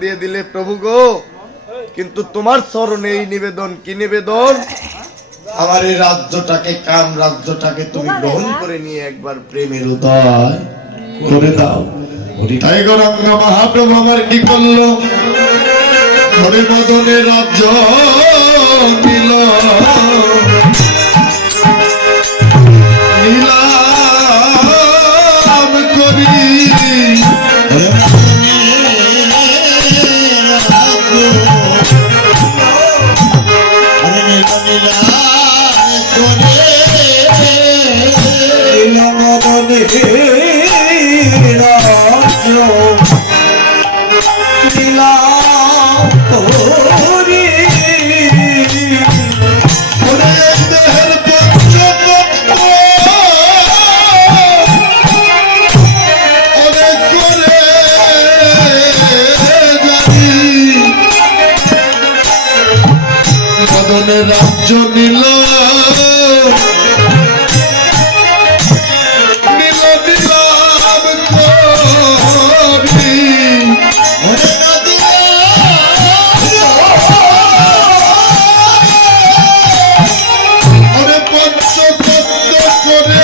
দিয়ে দিলে প্রভু গো, কিন্তু তোমার চরণে এই নিবেদন। কি নিবেদন? আমার এই রাজ্যটাকে, কাম রাজ্যটাকে তুমি গ্রহণ করে নিয়ে একবার প্রেমের উদয় করে দাও। তাই গৌরাঙ্গ মহাপ্রভু আমার কি করলো? হরে মদনে রাজ্য নিল, নিলাম করি রাজ্য নিল, নিলাম করি ওরে পঞ্চতত্ত্ব করে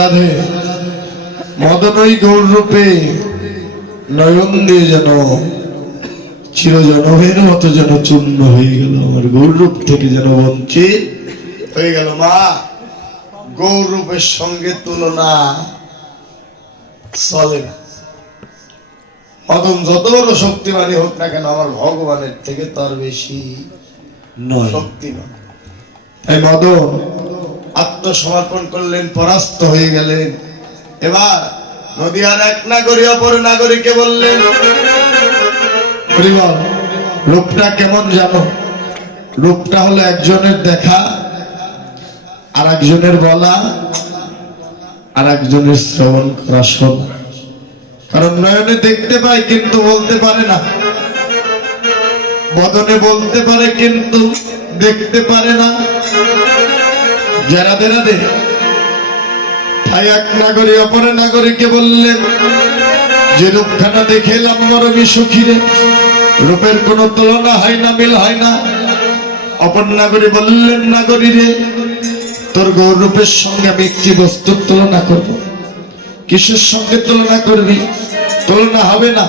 রাধে মদনই গৌর রূপে নয়ন দিয়ে যেন চিরজনমের মতো যেন চূর্ণ হয়ে গেল, আমার গৌর রূপ থেকে যেন বঞ্চিত হয়ে গেল। মা, গৌর রূপের সঙ্গে তুলনা চলে না। মদন যত বড় শক্তিমানী হোক না কেন, আমার ভগবানের থেকে তার বেশি শক্তিমান। তাই মদন আত্মসমর্পণ করলেন, পরাস্ত হয়ে গেলেন। এবার নদিয়ার এক নাগরী অপর নাগরীকে বললেন, রূপটা কেমন জানো? রূপটা হলো একজনের দেখা, আর একজনের বলা, আর একজনের শ্রবণ করা, শোনা। কারণ নয়নে দেখতে পায় কিন্তু বলতে পারে না, বদনে বলতে পারে কিন্তু দেখতে পারে না। রাধে রাধে। তাই এক নাগরী অপর নাগরীকে বললেন, যে রূপখানা দেখে এলাম মরমী সখীরে, রূপের কোনো তুলনা হয় না, মিল হয় না। অপর নাগরী বললেন, নাগরী রে, তোর গৌর রূপের সঙ্গে আমি একটি বস্তুর তুলনা করব। কিসের সঙ্গে তুলনা করবি? তুলনা হবে না।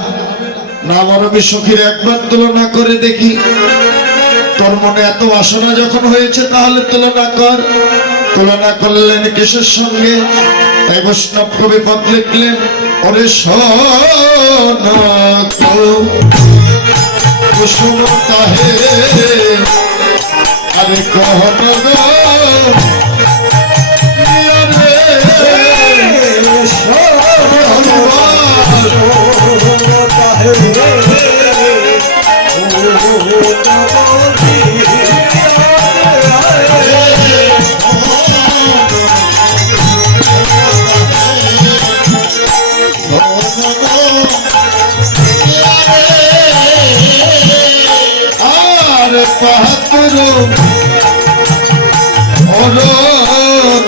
না মরমী সখীরে, একবার তুলনা করে দেখি। তোর মনে এত বাসনা যখন হয়েছে, তাহলে তুলনা কর। তুলনা করলেন কিসের সঙ্গে? তাই বৈষ্ণব কবি পদ লিখলেন, ওরে কুসুম তাহে আরে কহন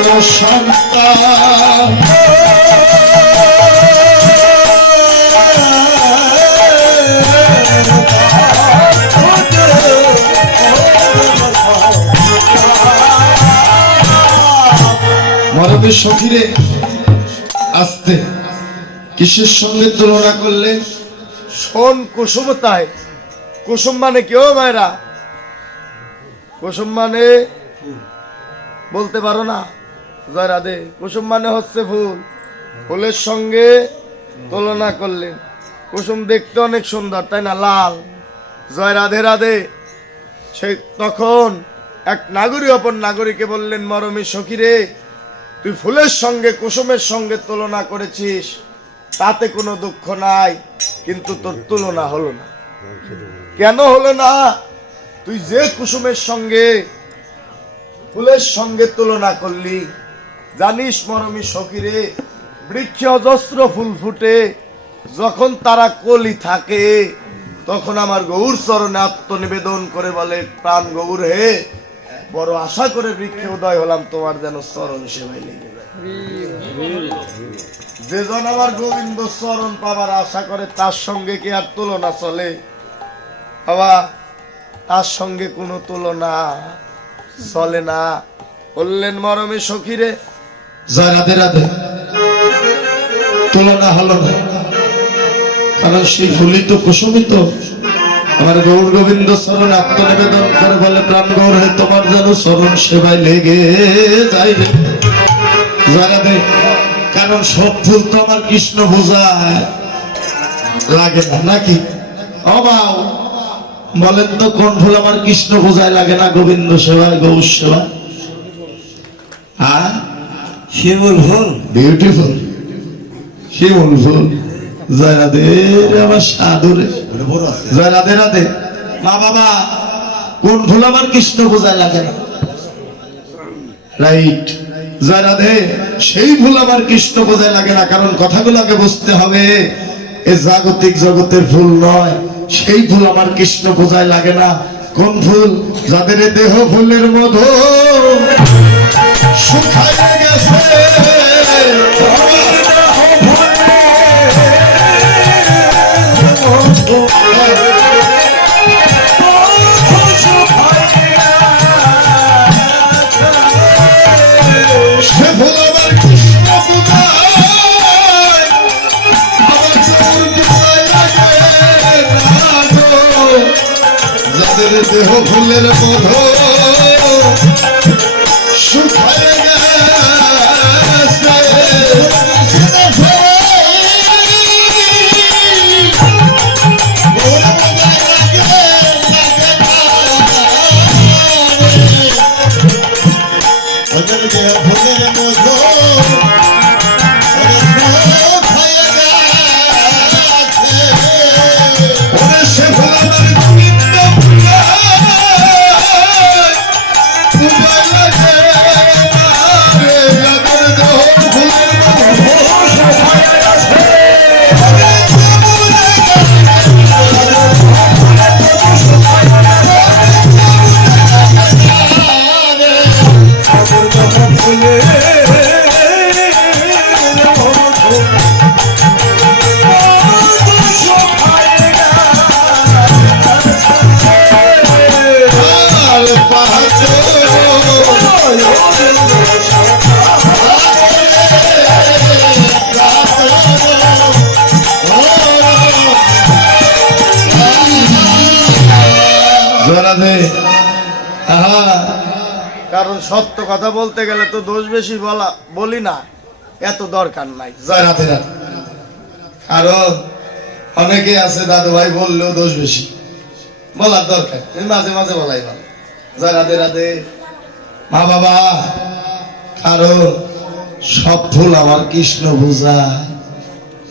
গো সন্তান মরবে সখীরে আস্তে কিসের সঙ্গে তুলনা করলেন? শোন কুসুমতায়, কুসুম মানে কেউ ভাইরা, কুসুম মানে বলতে পারো না? জয় রাধে। কুসুম মানে হচ্ছে ফুল, ফুলের সঙ্গে তুলনা করলেন। কুসুম দেখতে অনেক সুন্দর, তাই না? লাল। জয় রাধে রাধে। সেই তখন এক নাগরিক অপর নাগরিকে বললেন, মরমী সখী রে, তুই ফুলের সঙ্গে কুসুমের সঙ্গে তুলনা করেছিস, তাতে কোনো দুঃখ নাই, কিন্তু তোর তুলনা হলো না। কেন হলো না? তুই যে কুসুমের সঙ্গে ফুলের সঙ্গে তুলনা করলি, জানিস মরমী সখী রে, বৃক্ষে অজস্র ফুল ফুটে, যখন তারা কলি থাকে তখন আমার গৌর চরণে আত্মনিবেদন করে বলে, প্রাণ গৌর হে, বড় আশা করে বৃক্ষে উদয় হলাম, তোমার যেন চরণ সেবায় লেগে যায়। যেজন আমার গোবিন্দ চরণ পাবার আশা করে, তার সঙ্গে কি আর তুলনা চলে? বাবা, তার সঙ্গে কোনো তুলনা চলে না। বললেন, মরমী সখী রে, জয় রাধে রাধে। তুলনা হলো না, কারণ সেই ফুলই তো কুসুমই তো। আমার গৌর গোবিন্দ চরণ আত্মনিবেদন করে বলে, প্রাণ গৌর হে, তোমার যেন চরণ সেবায় লেগে যায় রে। জয় রাধে। কারণ সব ফুল তো আমার কৃষ্ণ বোঝায় লাগে না, নাকি? অবাও বলেন তো, কোন ফুল আমার কৃষ্ণ বোঝায় লাগে না? গোবিন্দ সেবায়, গৌর সেবায়। হ্যাঁ, শিমুল ফুল, বিউটিফুল শিমুল ফুল। জয় রাধে আমার সাধুরে। জয় রাধে রাধে। মা বাবা, কোন ফুল আমার কৃষ্ণ বোঝায় লাগে না? রাইট। জয় রাধে। সেই ফুল আমার কৃষ্ণ বোঝায় লাগে না, কারণ কথাগুলোকে বুঝতে হবে, এ জাগতিক জগতের ফুল নয়। সেই ফুল আমার কৃষ্ণ বোঝায় লাগে না। কোন ফুল? যাদের দেহ ফুলের মধু শুকায় গেছে, সে ফুল আমার কৃষ্ণ বোঝায়, আমার চোর বোঝায় লাগে না গো। যাদের দেহ ফুলের মধু শুকায় গেছে, কারণ সত্য কথা বলতে গেলে তো দোষ বেশি বলি না, এত দরকার নাই। জয় রাধে রাধে। কারণ অনেকে আছে দাদু ভাই বললেও দোষ বেশি, বলার দরকার মাঝে মাঝে বলাই ভালো। জয় রাধে রাধে। মা বাবা, কারণ সব ফুল আমার কৃষ্ণ বোঝায়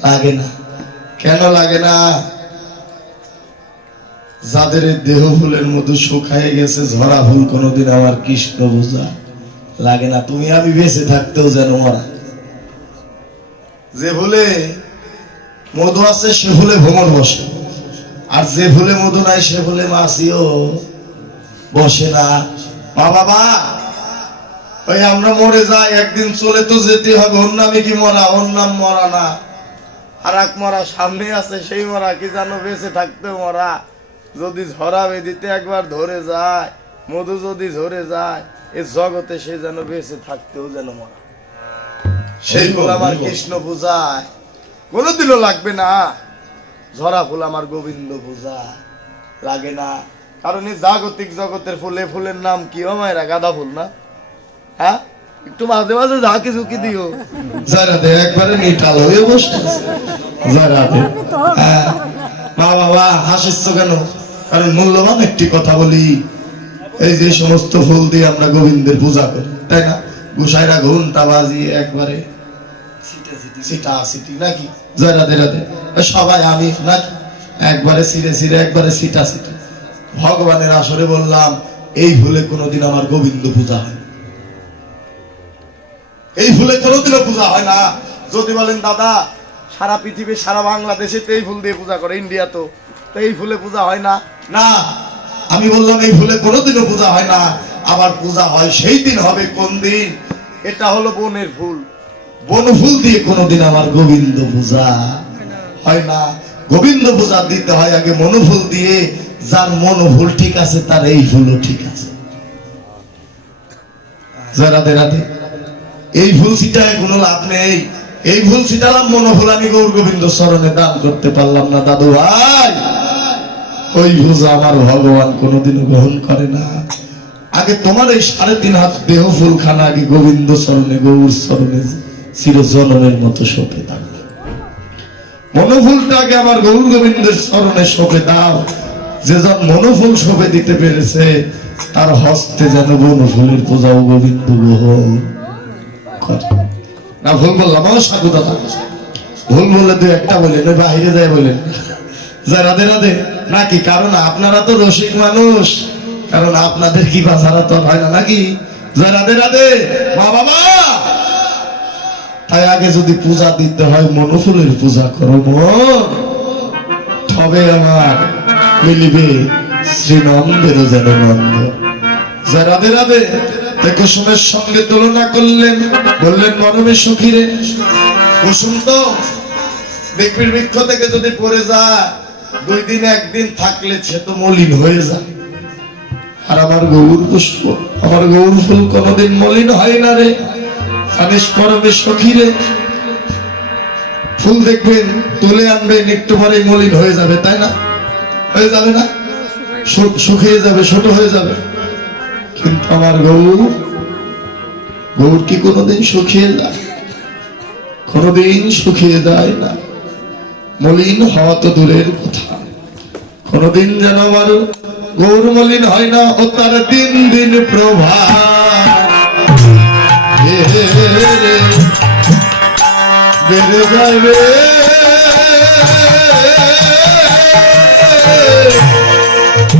লাগে না। কেন লাগে না? যাদের দেহ ফুলের মতো শুকায় গেছে, ঝরা ফুল কোনোদিন আমার কৃষ্ণ বোঝা লাগে না। তুমি আমি বেঁচে থাকতেও যেন মরা। যে ফুলে মধু আছে সে ফুলে ভ্রমণ বসে, আর যে ফুলে মধু নাই সে ফুলে মাছিও বসে না। মা বাবা, ওই আমরা মরে যাই, একদিন চলে তো যেতে হবে। ওর নামে কি মরা? ওর নাম মরা না। আর এক মরা সামনে আছে, সেই মরা কি জানো? বেঁচে থাকতে মরা। যদি ঝরা বেদিতে একবার ধরে যায়, মধু যদি ধরে যায়, এ জগতে সে যেন বেঁচে থাকতেও যেন মরা। সেই ফুল আমার কৃষ্ণ পূজায় কোনোদিনও লাগবে না। ঝরা ফুল আমার গোবিন্দ পূজা লাগে না, কারণ এই জাগতিক জগতের ফুলে ফুলের নাম কি ও মায়েরা? গাঁদা ফুল না? হ্যাঁ, একটু মাঝে মাঝে ঝাঁকি ঝুঁকি দিও। যারা দে একবারে নিটাল হয়ে বসে আছে। যারা দে মা বাবা হাসিস কেন? কারণ মূল্যবান একটি কথা বলি, এই যে সমস্ত ফুল দিয়ে আমরা গোবিন্দের পূজা করি, তাই না? গোসাইরা ঘন্টা বাজিয়ে একবারে সিটা সিটি নাকি রাধে রাধে সবাই আমি নাকি একবারে সিরে সিরে একবারে সিটা সিটি। ভগবানের আসরে বললাম এই ফুলে কোনোদিন আমার গোবিন্দ পূজা হয় না, এই ফুলে কোনোদিনও পূজা হয় না। যদি বলেন দাদা সারা পৃথিবী সারা বাংলাদেশে তো এই ফুল দিয়ে পূজা করে, ইন্ডিয়া তো এই ফুলে পূজা হয় না। না, আমি বললাম এই ফুলে কোনোদিনও পূজা হয় না। আবার পূজা হয় সেই দিন হবে কোন দিন? এটা হলো বনের ফুল। বন ফুল দিয়ে কোনোদিন আমার গোবিন্দ পূজা হয় না। গোবিন্দ পূজা দিতে হয় আগে মনোফুল দিয়ে। যার মনোফুল ঠিক আছে তার এই ফুলও ঠিক আছে। রাধে রাধে। এই ফুল ছিটায় কোনো লাভ নেই। এই ফুল ছিটালাম মনোফুল আমি গৌর গোবিন্দ চরণে দান করতে পারলাম না দাদু ভাই। ওই পূজা আমার ভগবান কোনোদিনও গ্রহণ করে না। আগে তোমার এই 3.5 হাত দেহ ফুলখানা আগে গোবিন্দ চরণে গৌর চরণে চির জনমের মতো শোকে দাও। মনোফুলটা আগে আমার গৌর গোবিন্দের চরণে শোকে দাও। যেজন মনোফুল শোভে দিতে পেরেছে তার হস্তে যেন বনফুলের পূজাও গোবিন্দ গ্রহণ করে। না ভুল বললাম আমার সাধু দাদা? ভুল বললে দু একটা বলেন, ওই বাহিরে যায় বলেন যা রাধে রাধে নাকি? কারণ আপনারা তো রসিক মানুষ, কারণ আপনাদের কি বাজারা তো হয় না নাকি? যা রাধে রাধে মা বাবা। তাই আগে যদি পূজা দিতে হয় মনোফুলের পূজা করো মন, তবে আমার মিলিবে শ্রীনন্দের যেন নন্দ। যা রাধে রাধে। কুসুমের সঙ্গে তুলনা করলেন, বললেন মরমে সখীরে। কুসুম তো বিক্রির বৃক্ষ থেকে যদি পড়ে যায় 2 দিন 1 দিন থাকলে সে তো মলিন হয়ে যায়। আর আমার গৌর পুষ্প, আমার গৌর ফুল কোনোদিন মলিন হয় না রে। আনিস পরমে সখীরে। ফুল দেখবেন তুলে আনবেন একটু পরে মলিন হয়ে যাবে, তাই না? হয়ে যাবে না? শুকিয়ে যাবে, ছোট হয়ে যাবে। কিন্তু আমার গৌর, গৌর কি কোনোদিন শুকিয়ে যায়? কোনোদিন শুকিয়ে যায় না। মলিন হওয়া তো দূরের কথা, কোনোদিন যেন আমার গৌর মলিন হয় না। ও তার দিন দিন প্রভা বেড়ে যাবে,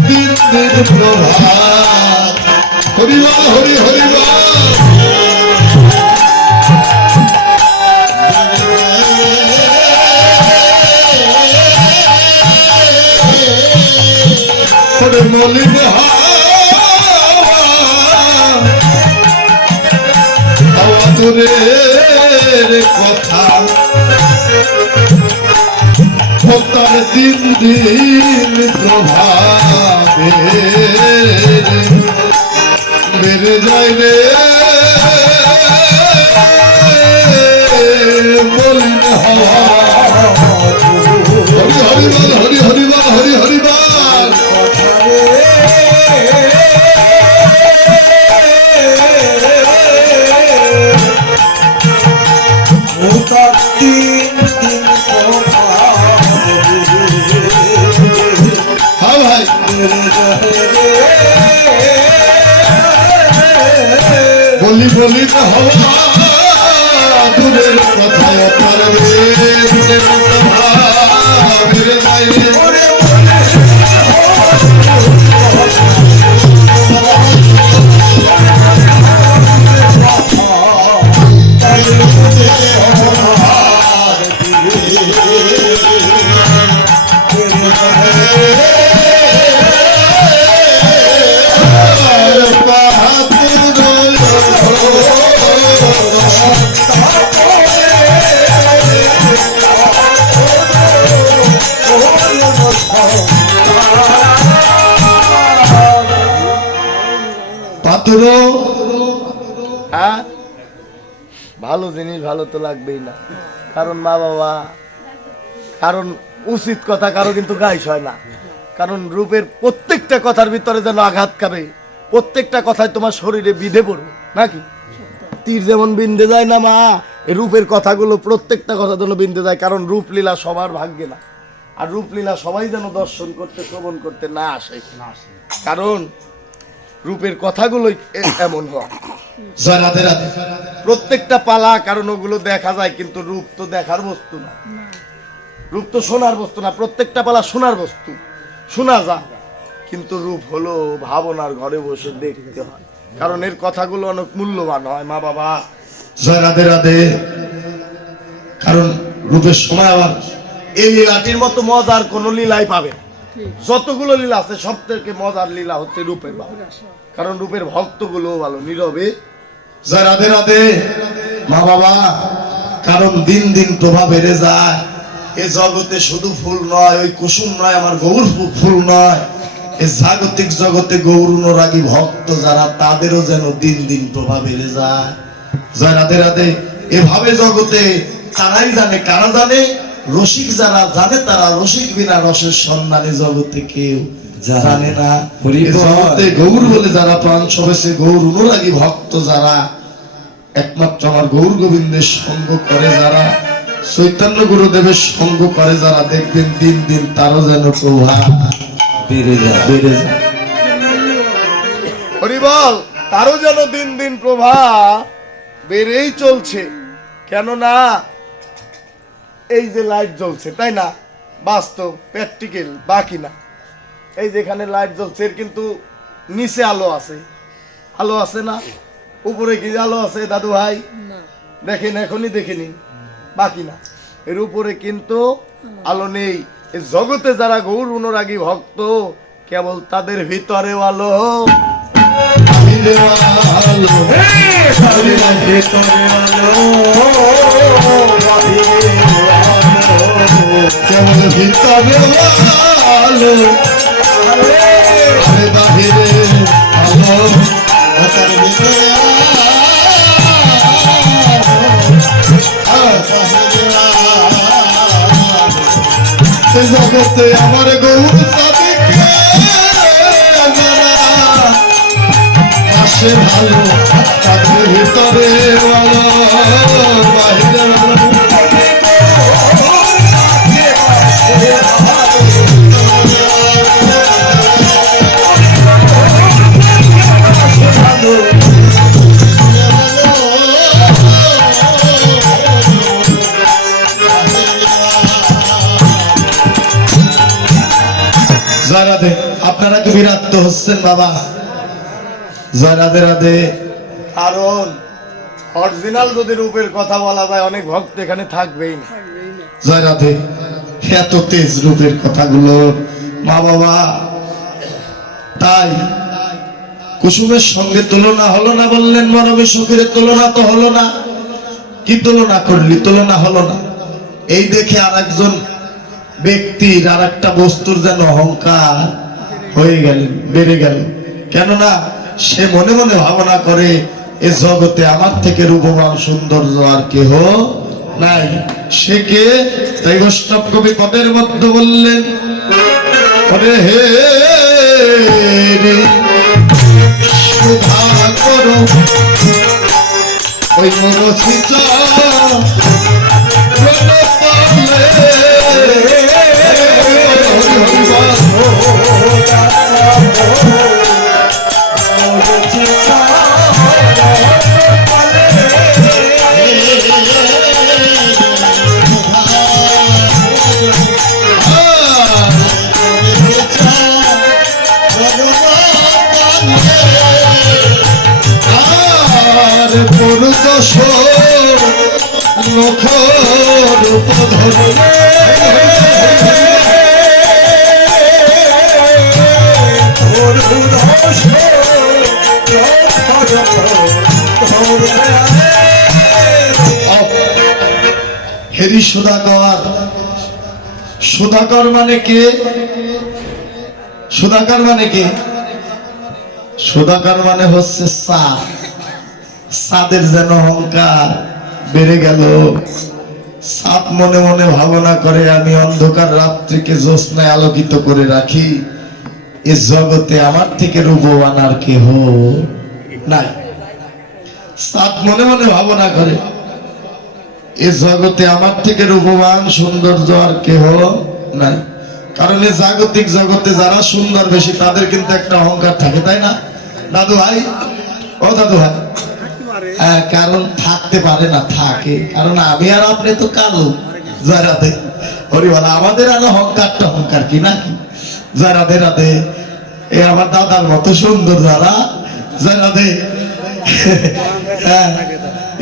দিন দিন প্রভা। হরিবা হরি হরিবা। মলিন হাওয়া দূরের কথা, তার দিন দিন প্রভাবে বেড়ে যায় রে। মলিন হাওয়া। হরি হরিবল হরি হরিবল হরি হরিবল। হ্যাঁ ভাই, বলি বলি না হওয়া দূরের কথায় পারবে হ্যাঁ, ভালো জিনিস ভালো তো লাগবেই না। কারণ মা বাবা কারণ উচিত কথা কারো কিন্তু গাইস হয় না, কারণ রূপের প্রত্যেকটা কথার ভিতরে যেন আঘাত খাবে, প্রত্যেকটা কথায় তোমার শরীরে বিঁধে পড়বে নাকি? তীর যেমন বিন্দে যায় না মা, এই রূপের কথাগুলো প্রত্যেকটা কথা যেন বিন্দে যায়, কারণ রূপলীলা সবার ভাগ্যে না, আর রূপলীলা সবাই যেন দর্শন করতে শ্রবণ করতে না আসে, কারণ রূপের কথাগুলোই এমন হয়। জয় রাধে রাধে। প্রত্যেকটা পালা, কারণ ওগুলো দেখা যায়, কিন্তু রূপ তো দেখার বস্তু না, রূপ তো শোনার বস্তু না। প্রত্যেকটা পালা শোনার বস্তু, শোনা যায়, কিন্তু রূপ হলো ভাবনার ঘরে বসে দেখতে হয়, কারণ এর কথাগুলো অনেক মূল্যবান হয় মা বাবা। জয় রাধে রাধে। কারণ রূপের সময় আবার এই লীলাটির মতো মজার কোন লীলাই পাবে না। যতগুলো লীলা আছে সব থেকে মজার লীলা হচ্ছে রূপের বাবা, কারণ রূপের ভক্তগুলো ভালো নীরবে। জয় রাধে রাধে মা বাবা। কারণ দিন দিন প্রভাব বেড়ে যায়, এ জগতে শুধু ফুল নয়, ওই কুসুম নয়, আমার গৌর ফুল নয়, এ জাগতিক জগতে গৌর অনুরাগী ভক্ত যারা, তাদেরও যেন দিন দিন প্রভাব বেড়ে যায়। জয় রাধে রাধে। এভাবে জগতে তারাই জানে, কারা জানে? রসিক যারা জানে তারা, রসিক বিনা রসের সন্ধানে জগতে কেউ জানে না। এ জগতে গৌর বলে যারা প্রাণ সবেছে, গৌর অনুরাগী ভক্ত যারা, একমাত্র আমার গৌর গোবিন্দের সঙ্গ করে যারা, চৈতন্য গুরুদেবের সঙ্গ করে যারা, দেখবেন দিন দিন তারও যেন প্রভাব বেড়ে যায়। হরি বল, তারও যেন দিন দিন প্রভাব বেড়েই চলছে। কেননা এই যে লাইট জ্বলছে, তাই না? বাস্তব প্র্যাকটিক্যাল, বাকি না। এই যেখানে লাইট জ্বলছে এর কিন্তু নিচে আলো আছে, আলো আছে না? উপরে কি আলো আছে দাদু ভাই? দেখেন, এখনই দেখে নিন, বাকি না। এর উপরে কিন্তু আলো নেই। এই জগতে যারা গৌর অনুরাগী ভক্ত, কেবল তাদের ভিতরে আলো, কেবল ভিতরে আলো, আরে বাহিরে আলো, তার ভিতরে জগতে আমার গৌর সাদিকে আসে ভালো, তাদের ভিতরে আলো, বাহিরে আলো। জয় রাধে। আপনারা কি বিরক্ত হচ্ছেন বাবা? জয় রাধে রাধে। কারণ অরিজিনাল যদি রূপের কথা বলা যায়, অনেক ভক্ত এখানে থাকবেই না। জয় রাধে। এত তেজ রূপের কথাগুলো মা বাবা, তাই কুসুমের সঙ্গে তুলনা হলো না বললেন, মরমে সুখের তুলনা তো হলো না। কি তুলনা করলি? তুলনা হলো না। এই দেখে আর একজন ব্যক্তির, আর একটা বস্তুর যেন অহংকার হয়ে গেলেন, বেড়ে গেল। কেননা সে মনে মনে ভাবনা করে, এ জগতে আমার থেকে রূপবান সৌন্দর্য আর কেহ নাই। সে কে? তাই বৈষ্ণব কবি পদের মধ্যে বললেন, ওরে হে রে সুধা করো ওই মরসিচা পুরুষ নখরূপ ধরে হেরি সুধাকর। সুধাকর মানে কে? সুধাকর মানে কে? সুধাকর মানে হচ্ছে চাঁদ। চাঁদের যেন অহংকার বেড়ে গেল। সাত মনে মনে ভাবনা করে আমি অন্ধকার রাত্রিকে জ্যোৎস্নায় আলোকিত করে রাখি, এ জগতে আমার থেকে রূপবান আর কেহ নাই। সাত মনে মনে ভাবনা করে এ জগতে আমার থেকে রূপবান সৌন্দর্য আর কেহ নাই। কারণ এই জাগতিক জগতে যারা সুন্দর বেশি তাদের কিন্তু একটা অহংকার থাকে, তাই না দাদু ভাই? ও দাদু ভাই, কারণ থাকতে পারে না, থাকে কারণ আমি আর আপনি তো কালো যারাতে হরিবালা, আমাদের আর অহংকারটা অহংকার কি নাকি? যারাতে রাতে এ আমার দাদার মতো সুন্দর যারা যারাতে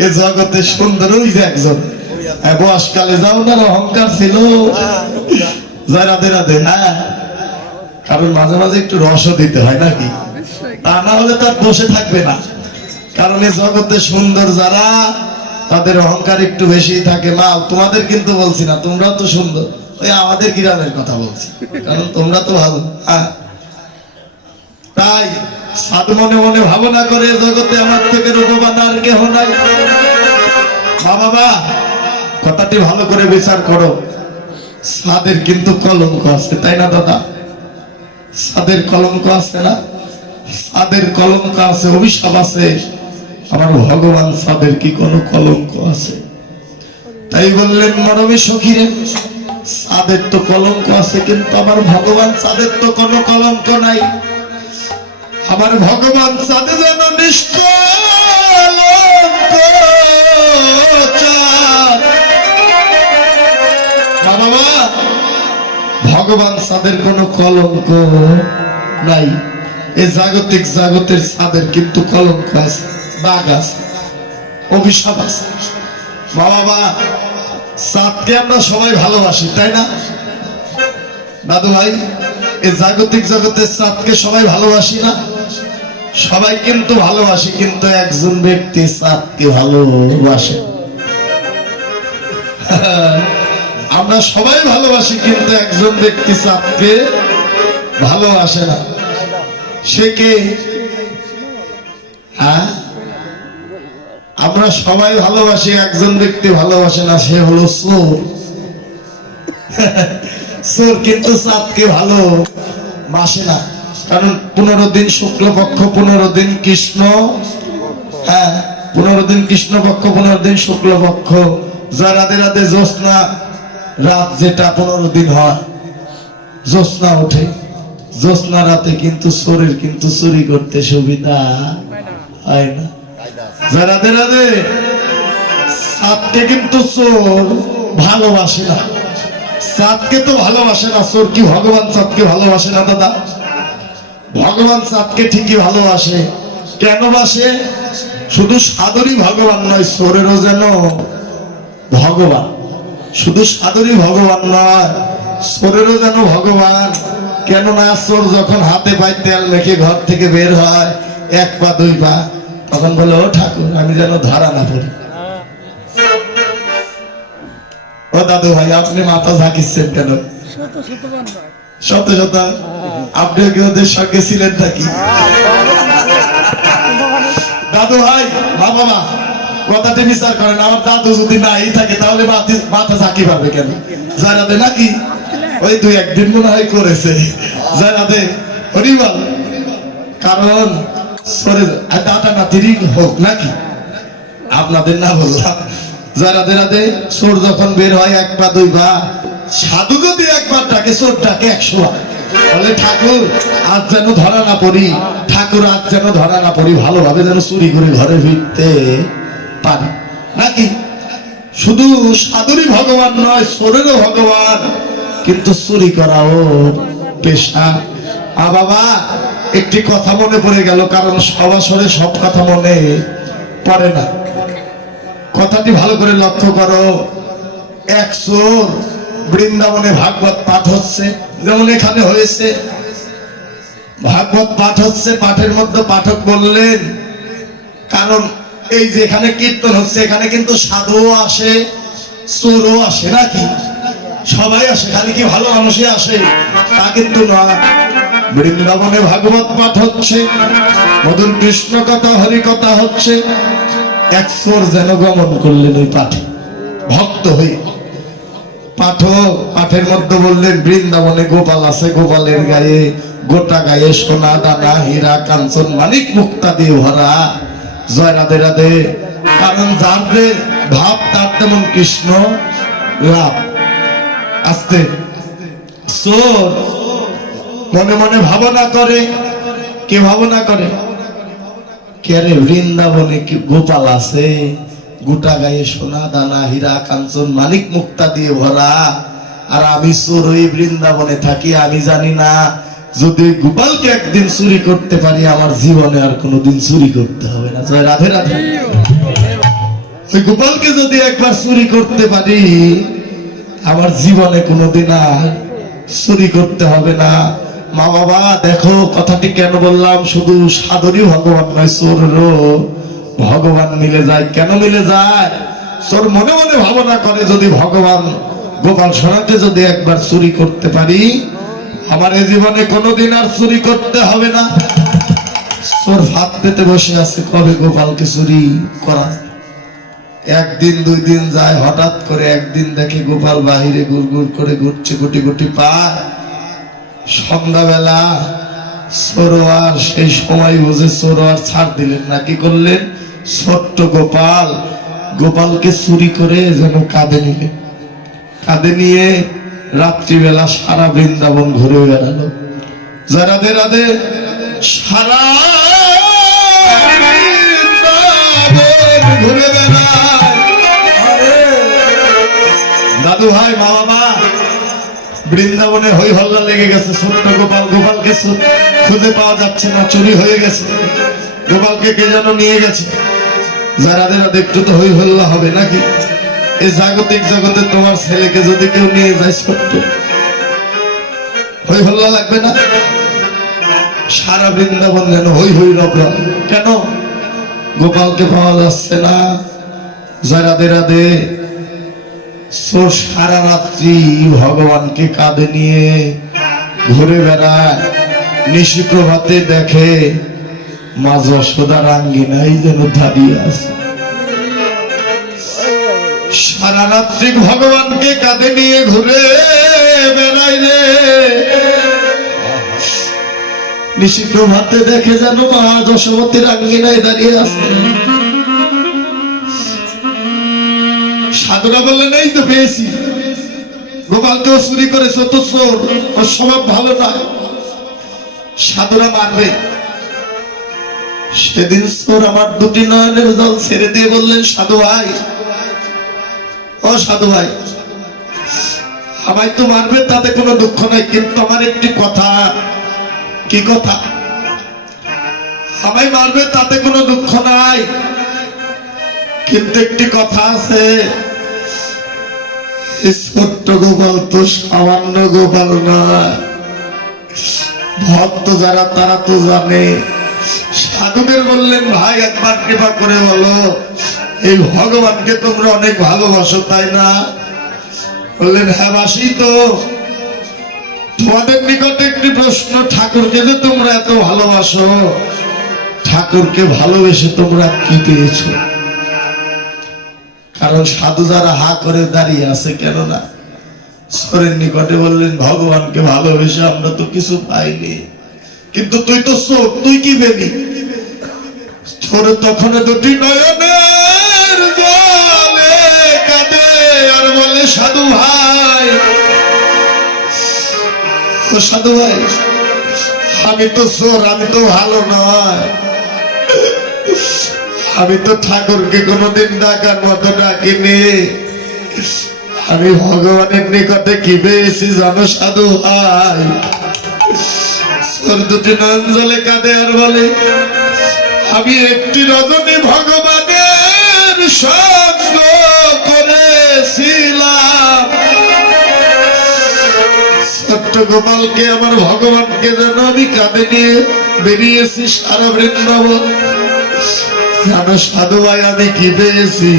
এ জগতে সুন্দর ওই যে একজন বয়সকালে যাও না অহংকার ছিল যারাতে রাতে। হ্যাঁ, কারণ মাঝে মাঝে একটু রসও দিতে হয় নাকি, তা না হলে তার বসে থাকবে না। কারণ এই জগতে সুন্দর যারা তাদের অহংকার একটু বেশি থাকে। মা তোমাদের কিন্তু বলছি না, তোমরাও তো সুন্দর, ওই আমাদের গ্রামের কথা বলছি, কারণ তোমরা তো ভালো। তাই সাধু মনে মনে ভাবনা করে জগতে আমার থেকে রূপবান আর কেহ নাই। বাবা কথাটি ভালো করে বিচার করো, সাদের কিন্তু কলঙ্ক আছে, তাই না দাদা? সাদের কলঙ্ক আছে না? সাদের কলঙ্ক আছে, অভিশাপ আছে। আমার ভগবান সাদের কি কোনো কলঙ্ক আছে? তাই বললেন মরমী সখীরে, সাদের তো কলঙ্ক আছে কিন্তু আমার ভগবান সাদের তো কোনো কলঙ্ক নাই। আমার ভগবান সাদে যেন নিষ্কলঙ্ক চাঁদ। বাবা, ভগবান সাদের কোনো কলঙ্ক নাই। এই জাগতিক জগতের সাদের কিন্তু কলঙ্ক আছে, বাঘ আছে, অভিশাপ আছে। বাবা সাদকে আমরা সবাই ভালোবাসি, তাই না দাদু ভাই? এই জাগতিক জগতের সাদকে সবাই ভালোবাসি না? সবাই কিন্তু ভালোবাসি, কিন্তু একজন ব্যক্তি সাদকে ভালোবাসে। আমরা সবাই ভালোবাসি কিন্তু একজন ব্যক্তি সাদকে ভালোবাসে না। সে কে? হ্যাঁ, আমরা সবাই ভালোবাসি, একজন ব্যক্তি ভালোবাসে না, সে হলো চোর। চোর কিন্তু চাঁদকে ভালোবাসে না, কারণ 15 দিন শুক্লপক্ষ, 15 দিন কৃষ্ণ, হ্যাঁ 15 দিন কৃষ্ণপক্ষ, 15 দিন শুক্লপক্ষ, যা রাধে রাধে জ্যোৎস্না রাত যেটা 15 দিন হয়, জ্যোৎস্না ওঠে, জ্যোৎস্না রাতে কিন্তু চোরের কিন্তু চুরি করতে সুবিধা হয় না। যা রাধে রাধে চাঁদকে কিন্তু চোর ভালোবাসে না, চাঁদকে তো ভালোবাসে না। চোর কি ভগবান চাঁদকে ভালোবাসে না দাদা? ভগবান চাঁদকে ঠিকই ভালোবাসে। কেন বাসে? শুধু সাদরই ভগবান নয়, চোরেরও যেন ভগবান। শুধু সাদরই ভগবান নয়, চোরেরও যেন ভগবান। কেননা চোর যখন হাতে পায়ে তেল মেখে ঘর থেকে বের হয়, 1 পা 2 পা, তখন বলে ও ঠাকুর আমি যেন ধরা না পড়ি। ও দাদু ভাই, আপনি মাথা ঝাঁকিচ্ছেন কেন? শত শত আপনি কি ওদের সঙ্গে ছিলেন নাকি? দাদু ভাই, বাবা কথাটি বিচার করেন। আমার দাদু যদি নাই থাকে তাহলে মাথা ঝাঁকি পাবে কেন? জানাবে নাকি? ওই 2-1 দিন মনে হয় করেছে, জানাবে হরিবল। কারণ সরে দাদা নাতিরই হোক নাকি, আপনাদের না বললাম। রাধে রাধে চোর যখন বের হয় 1 পা 2 পা, সাধু যদি একবার ডাকে চোর ডাকে 100 বার, বলে ঠাকুর আজ যেন ধরা না পড়ি, ঠাকুর আজ যেন ধরা না পড়ি, ভালোভাবে যেন চুরি করে ঘরে ফিরতে পারি নাকি? শুধু সাধুরই ভগবান নয়, চোরেরও ভগবান, কিন্তু চুরি করাও পেশা। বাবা একটি কথা মনে পড়ে গেল, কারণ সবাসরে সব কথা মনে পড়ে না। কথাটি ভালো করে লক্ষ্য করো। এক চোর বৃন্দাবনে ভাগবত পাঠ হচ্ছে, যেমন এখানে হয়েছে ভাগবত পাঠ হচ্ছে, পাঠের মধ্যে পাঠক বললেন, কারণ এই যে এখানে কীর্তন হচ্ছে, এখানে কিন্তু সাধুও আসে চোরও আসে নাকি? সবাই আসে, খালি কি ভালো মানুষই আসে তা কিন্তু নয়। বৃন্দাবনে ভাগবত পাঠ হচ্ছে, মধুর কৃষ্ণ কথা হরি কথা হচ্ছে, এক চোর যেন গমন করলেন ওই পাঠে ভক্ত হয়ে। পাঠক পাঠের মধ্যে বললেন বৃন্দাবনে গোপাল আছে, গোপালের গায়ে গোটা গায়ে সোনা দানা হীরা কাঞ্চন মানিক মুক্তা দিয়ে ভরা। জয় রাধে রাধে। কারণ যার যে ভাব তার তেমন কৃষ্ণ লাভ। আস্তে চোর মনে মনে ভাবনা করে, কে ভাবনা করে? কে রে বৃন্দাবনে কি গোপাল আছে, গোটা গায়ে সোনা দানা হীরা কাঞ্চন মানিক মুক্তা দিয়ে ভরা, আর আমি চোর ওই বৃন্দাবনে থাকি। আমি জানি না যদি গোপালকে একদিন চুরি করতে পারি আমার জীবনে আর কোনোদিন চুরি করতে হবে না। জয় রাধে রাধে। ওই গোপালকে যদি একবার চুরি করতে পারি আমার জীবনে কোনোদিন আর চুরি করতে হবে না। মা বাবা দেখো কথাটি কেন বললাম, শুধু সাধুরই ভগবান নয়, চোরেরও ভগবান মিলে যায়। কেন মিলে যায়? চোর মনে মনে ভাবনা করে যদি ভগবান গোপাল সোনাকে যদি একবার চুরি করতে পারি আমার এই জীবনে কোনোদিন আর চুরি করতে হবে না। চোর ফাঁদ পেতে বসে আছে কবে গোপালকে চুরি করা। একদিন দুই দিন যায়, হঠাৎ করে একদিন দেখে গোপাল বাহিরে গুড় গুড় করে ঘুরছে, গুটি গুটি পায়। সন্ধ্যাবেলা সরোয়ার সেই সময় বুঝে সরোয়ার ছাড় দিলেন না, কি করলেন? ছোট্ট গোপাল, গোপালকে চুরি করে যেন কাঁধে নিলেন। কাঁধে নিয়ে রাত্রিবেলা সারা বৃন্দাবন ঘুরে বেড়ালো। জয় রাধে রাধে। সারা ঘুরে বেড়ায়। দাদু ভাই মা বাবা বৃন্দাবনে হই হল্লা লেগে গেছে। ছোট্ট গোপাল, গোপালকে খুঁজে পাওয়া যাচ্ছে না, চুরি হয়ে গেছে। গোপালকে কে যেন নিয়ে গেছে। যারা একটু তো হই হল্লা হবে নাকি? এই জাগতিক জগতে তোমার ছেলেকে যদি কেউ নিয়ে যায় ছোট্ট, হই হল্লা লাগবে না? সারা বৃন্দাবন যেন হই হই রব। কেন? গোপালকে পাওয়া যাচ্ছে না। জয় রাধে রাধে। সারা রাত্রি ভগবানকে কাঁধে নিয়ে ঘুরে বেড়ায়। নিশি প্রভাতে দেখে মা যশোদার আঙ্গিনায় যেন দাঁড়িয়ে আছে। সারা রাত্রি ভগবানকে কাঁধে নিয়ে ঘুরে বেড়াই রে। নিশি প্রভাতে দেখে যেন মা যশোমতীর আঙ্গিনায় দাঁড়িয়ে আছে। সাধুরা বললেন এই তো পেয়েছি, গোপালকেও চুরি করেছে, তো চোর, ওর স্বভাব ভালো না, সাধুরা মারবে। সেদিন চোর আমার দুটি নয়নের জল ছেড়ে দিয়ে বললেন, সাধু ভাই, ও সাধু ভাই, আমায় তো মারবে তাতে কোনো দুঃখ নাই, কিন্তু আমার একটি কথা। কি কথা? আমায় মারবে তাতে কোনো দুঃখ নাই, কিন্তু একটি কথা আছে। ছোট্ট গোপাল তো সামান্য গোপাল নয়, ভক্ত যারা তারা তো জানে। সাধুদের বললেন, ভাই একবার কৃপা করে বলো, এই ভগবানকে তোমরা অনেক ভালোবাসো তাই না? বললেন, হ্যাঁ বাসি তো। তোমাদের নিকটে একটি প্রশ্ন, ঠাকুরকে যে তোমরা এত ভালোবাসো, ঠাকুরকে ভালোবেসে তোমরা কি পেয়েছো? কারণ সাধু যারা হা করে দাঁড়িয়ে আছে, কেননা ঈশ্বরের নিকটে বললেন, ভগবানকে ভালোবেসে আমরা তো কিছু পাইনি, কিন্তু তুই তো চোখ, তুই কি পেবি? ছোট তখন দুটি নয়নের জলে কাঁদে আর বলে, সাধু ভাই, ও সাধু ভাই, আমি তো চোর, আমি তো ভালো নয়, আমি তো ঠাকুরকে কোনোদিন ডাকার মতো ডাকিনি। আমি ভগবানের নিকটে কি পেয়েছি জানো সাধু ভাই? চোর দুটি নয়ন জলে কাঁদে আর বলে, আমি একটি রজনী ভগবানের সঙ্গ করেছিলাম। ছোট্ট গোপালকে, আমার ভগবানকে যেন আমি কাঁধে নিয়ে বেরিয়েছি সারা বৃন্দাবন। জানো সাধু ভাই আমি কি পেয়েছি?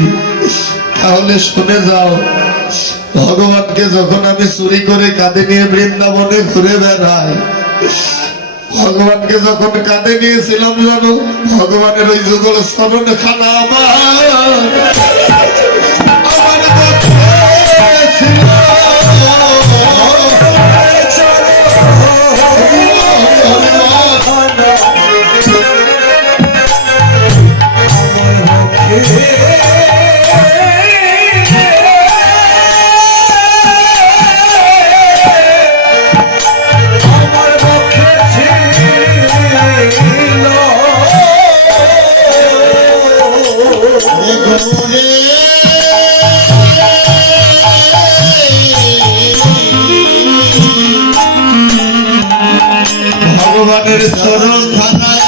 তাহলে শুনে যাও। ভগবানকে যখন আমি চুরি করে কাঁধে নিয়ে বৃন্দাবনে ঘুরে বেড়াই, ভগবানকে যখন কাঁধে নিয়েছিলাম জানো, ভগবানের ওই যুগল স্মরণ খানা আমার ছিল। ভগবানের চরণ খানায়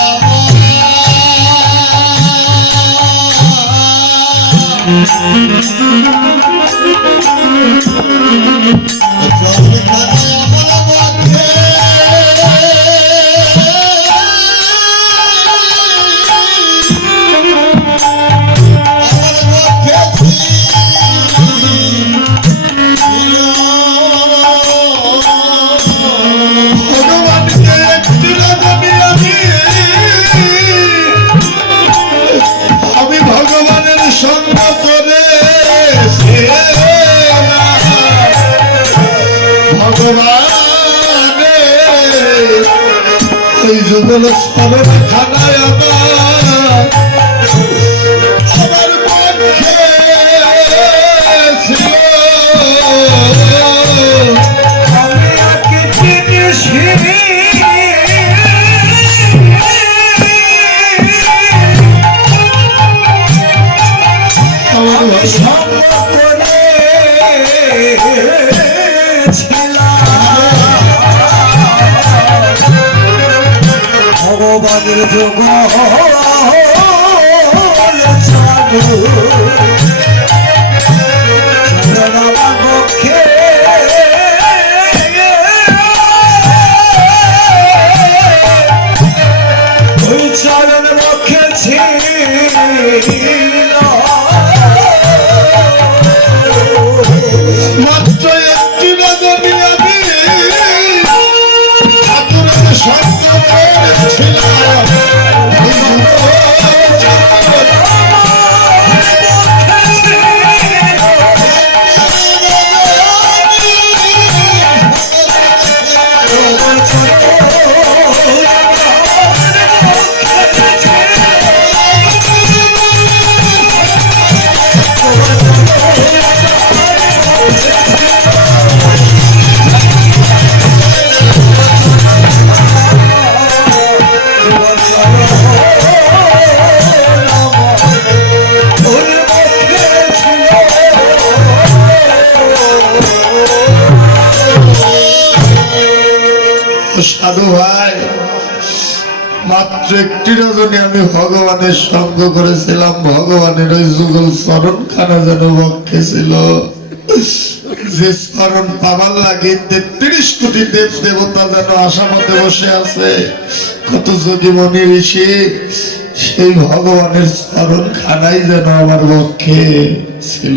আমি ভগবানের সঙ্গ করে ভগবানে এই যুগল স্মরণ খানায় আমার পক্ষে ছিল আমি আগে জেনেছি আমি সঙ্গ করেছিলাম ভগবানের যোগ পক্ষে ওই চরণ পক্ষে মাত্র একটি নগরী আমি ঠাকুরের সঙ্গ করেছিলাম সাধু ভাই, মাত্র একটি রজনী আমি ভগবানের সঙ্গ করেছিলাম, ভগবানের ওই যুগল চরণ খানা যেন বক্ষে ছিল। যে স্মরণ পাবার লাগে ৩৩ কোটি দেব দেবতা যেন আশা মতে বসে আছে, কত যোগী মনি ঋষি, সেই ভগবানের স্মরণ খানাই যেন আমার বক্ষে ছিল।